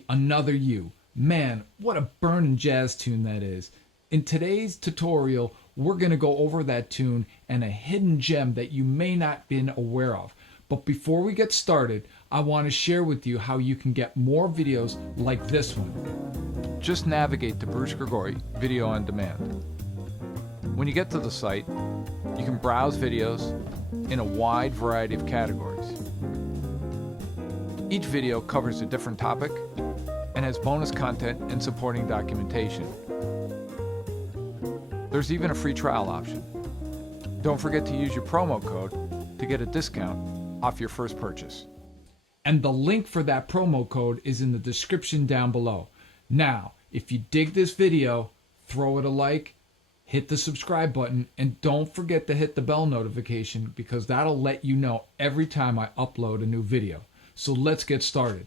Melody, Another You. Man, what a burning jazz tune that is. In today's tutorial, we're going to go over that tune and a hidden gem that you may not have been aware of. But before we get started, I want to share with you how you can get more videos like this one. Just navigate to Bruce Grigori Video on Demand. When you get to the site, you can browse videos in a wide variety of categories. Each video covers a different topic and has bonus content and supporting documentation. There's even a free trial option. Don't forget to use your promo code to get a discount off your first purchase. And the link for that promo code is in the description down below. Now, if you dig this video, throw it a like, hit the subscribe button, and don't forget to hit the bell notification because that'll let you know every time I upload a new video. So let's get started.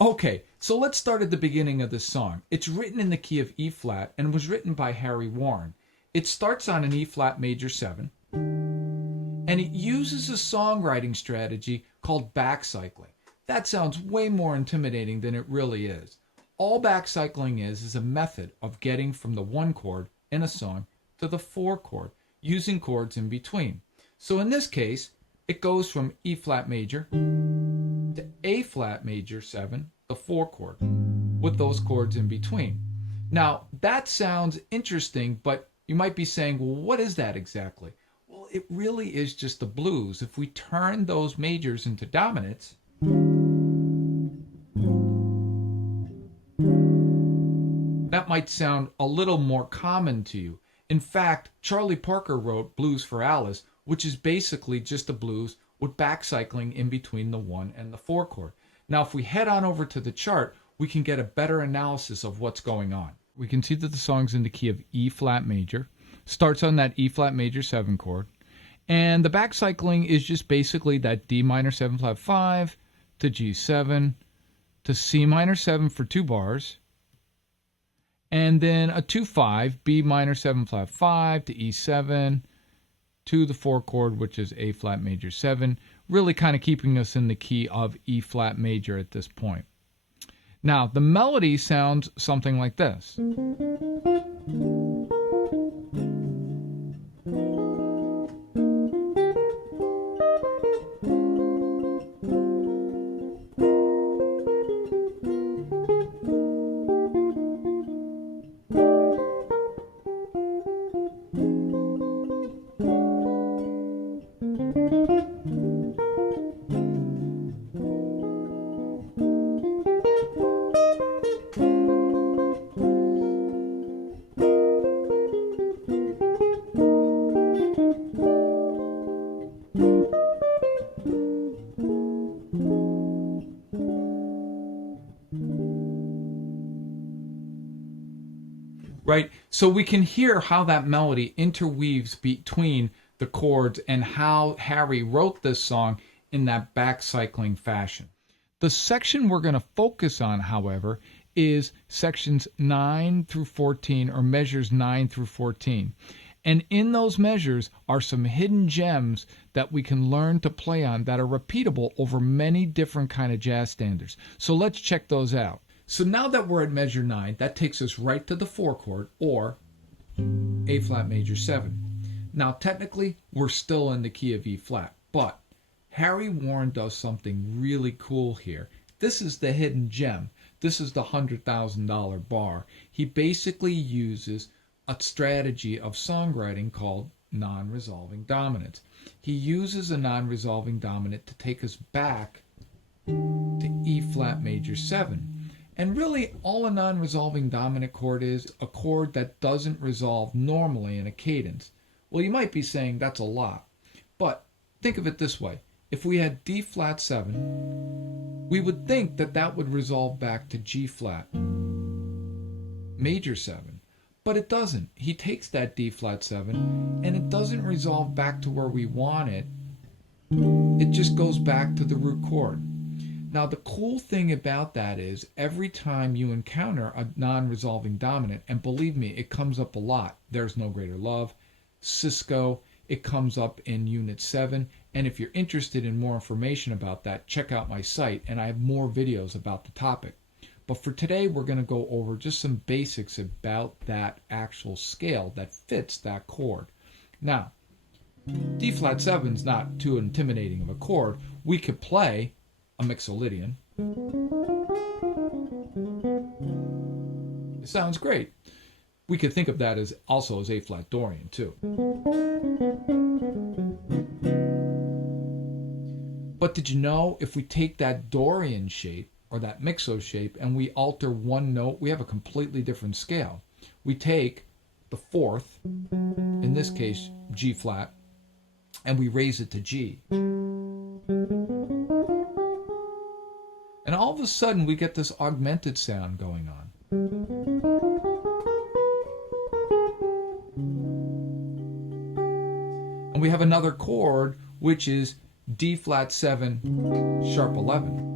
Okay, so let's start at the beginning of this song. It's written in the key of E flat and was written by Harry Warren. It starts on an E flat major 7, and it uses a songwriting strategy called backcycling. That sounds way more intimidating than it really is. All backcycling is a method of getting from the 1 chord in a song to the 4 chord, using chords in between. So in this case, it goes from E flat major to A flat major 7, the 4 chord, with those chords in between. Now, that sounds interesting, but you might be saying, well, what is that exactly? Well, it really is just the blues. If we turn those majors into dominants, that might sound a little more common to you. In fact, Charlie Parker wrote Blues for Alice, which is basically just a blues with backcycling in between the 1 and the 4 chord. Now, if we head on over to the chart, we can get a better analysis of what's going on. We can see that the song's in the key of E flat major, starts on that E flat major 7 chord, and the backcycling is just basically that D minor 7 flat 5 to G7 to C minor 7 for 2 bars, and then a 2-5, B minor 7 flat 5 to E7 to the 4 chord, which is A flat major 7, really kind of keeping us in the key of E flat major at this point. Now, the melody sounds something like this. Right? So we can hear how that melody interweaves between the chords and how Harry wrote this song in that backcycling fashion. The section we're going to focus on, however, is sections 9 through 14, or measures 9 through 14. And in those measures are some hidden gems that we can learn to play on that are repeatable over many different kind of jazz standards. So let's check those out. So now that we're at measure 9, that takes us right to the 4 chord, or A flat major 7. Now technically, we're still in the key of E flat, but Harry Warren does something really cool here. This is the hidden gem. This is the $100,000 bar. He basically uses a strategy of songwriting called non-resolving dominants. He uses a non-resolving dominant to take us back to E flat major 7. And really, all a non-resolving dominant chord is a chord that doesn't resolve normally in a cadence. Well, you might be saying that's a lot, but think of it this way. If we had D flat 7, we would think that that would resolve back to G flat major 7, but it doesn't. He takes that D flat 7 and it doesn't resolve back to where we want it. It just goes back to the root chord. Now, the cool thing about that is every time you encounter a non-resolving dominant, and believe me, it comes up a lot. There's No Greater Love, Cisco, it comes up in Unit 7. And if you're interested in more information about that, check out my site, and I have more videos about the topic. But for today, we're going to go over just some basics about that actual scale that fits that chord. Now, D flat 7 is not too intimidating of a chord. We could play a Lydian. It sounds great. We could think of that as also as A flat Dorian too. But did you know if we take that Dorian shape or that mixo shape and we alter one note, we have a completely different scale. We take the fourth, in this case G flat, and we raise it to G. And all of a sudden we get this augmented sound going on. And we have another chord which is D flat 7 sharp 11.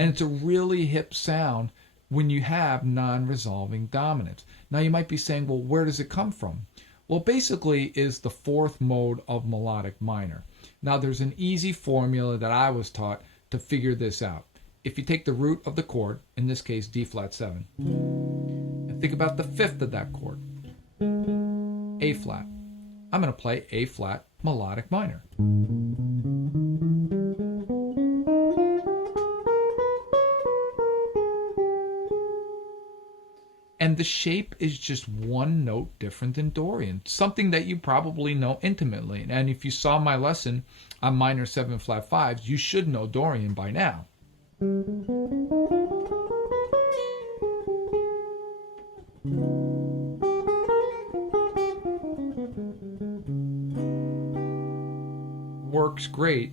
And it's a really hip sound when you have non-resolving dominants. Now you might be saying, well, where does it come from? Well, basically is the fourth mode of melodic minor. Now there's an easy formula that I was taught to figure this out. If you take the root of the chord, in this case D flat 7, and think about the fifth of that chord, A flat. I'm going to play A flat melodic minor. And the shape is just one note different than Dorian, something that you probably know intimately. And if you saw my lesson on minor 7 flat 5s, you should know Dorian by now. Works great,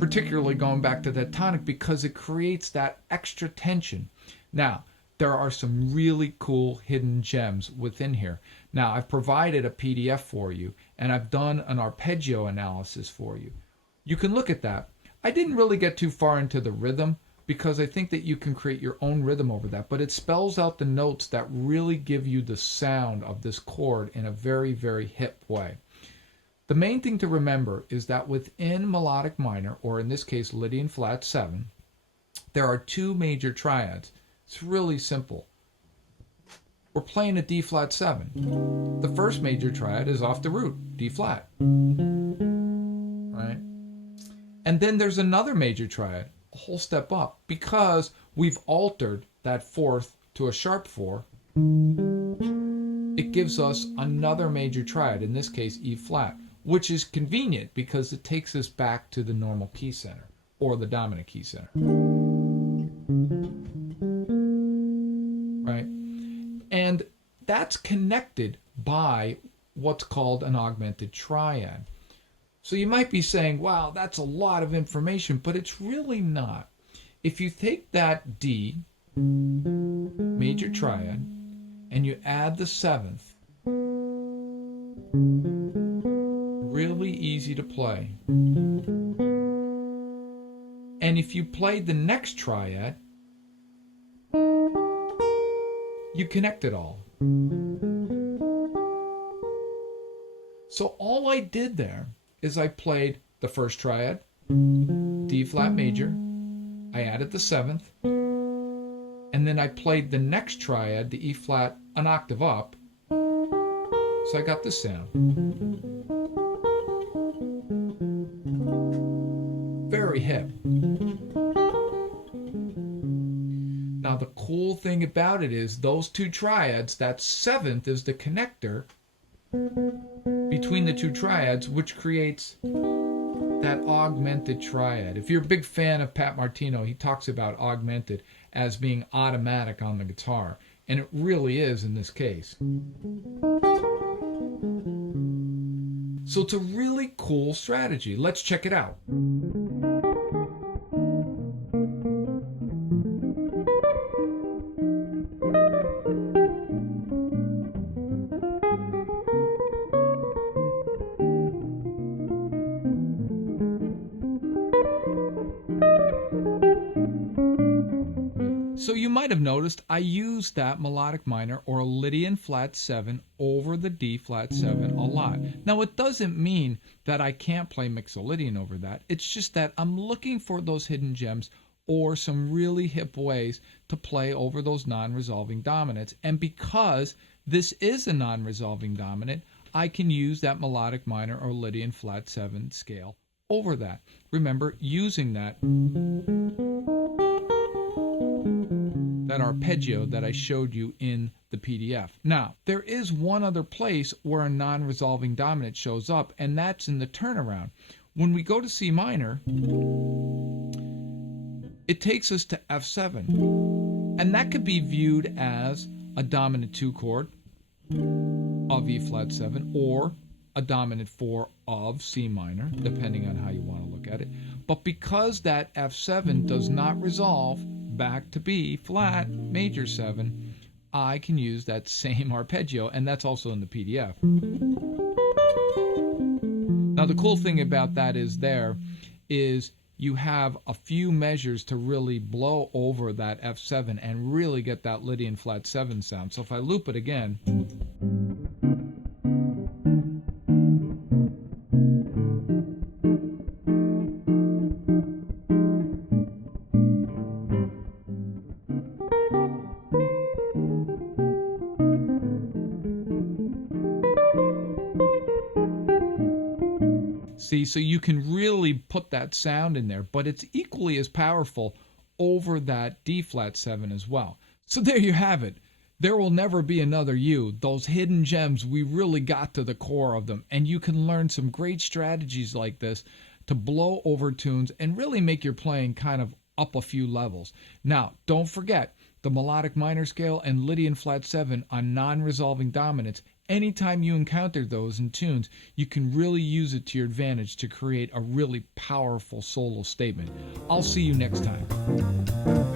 particularly going back to that tonic, because it creates that extra tension. Now, there are some really cool hidden gems within here. Now, I've provided a PDF for you, and I've done an arpeggio analysis for you. You can look at that. I didn't really get too far into the rhythm because I think that you can create your own rhythm over that, but it spells out the notes that really give you the sound of this chord in a very, very hip way. The main thing to remember is that within melodic minor, or in this case Lydian flat 7, there are two major triads. It's really simple. We're playing a D flat 7. The first major triad is off the root, D flat. Right? And then there's another major triad, a whole step up, because we've altered that fourth to a sharp 4. It gives us another major triad, in this case E flat, which is convenient because it takes us back to the normal key center, or the dominant key center. Right? And that's connected by what's called an augmented triad. So you might be saying, wow, that's a lot of information, but it's really not. If you take that D major triad and you add the seventh, really easy to play. And if you played the next triad, you connect it all. So all I did there is I played the first triad, D flat major, I added the seventh, and then I played the next triad, the E flat, an octave up, so I got this sound. Very hip. Now the cool thing about it is those two triads, that seventh is the connector between the two triads, which creates that augmented triad. If you're a big fan of Pat Martino, he talks about augmented as being automatic on the guitar, and it really is in this case. So it's a really cool strategy. Let's check it out. So you might have noticed I used that melodic minor or Lydian flat 7 over the D flat 7 a lot. Now it doesn't mean that I can't play Mixolydian over that. It's just that I'm looking for those hidden gems or some really hip ways to play over those non-resolving dominants. And because this is a non-resolving dominant, I can use that melodic minor or Lydian flat 7 scale over that. Remember, using that arpeggio that I showed you in the PDF. Now, there is one other place where a non-resolving dominant shows up, and that's in the turnaround. When we go to C minor, it takes us to F7, and that could be viewed as a dominant 2 chord of E flat 7 or a dominant 4 of C minor, depending on how you want to look at it. But because that F7 does not resolve back to B flat major 7, I can use that same arpeggio, and that's also in the PDF. Now the cool thing about that is you have a few measures to really blow over that F7 and really get that Lydian flat 7 sound. So if I loop it again, see, so you can really put that sound in there, but it's equally as powerful over that D flat 7 as well. So there you have it. There will never be another you. Those hidden gems, we really got to the core of them, and you can learn some great strategies like this to blow over tunes and really make your playing kind of up a few levels. Now, don't forget, the melodic minor scale and Lydian flat 7 on non-resolving dominants. Anytime you encounter those in tunes, you can really use it to your advantage to create a really powerful solo statement. I'll see you next time.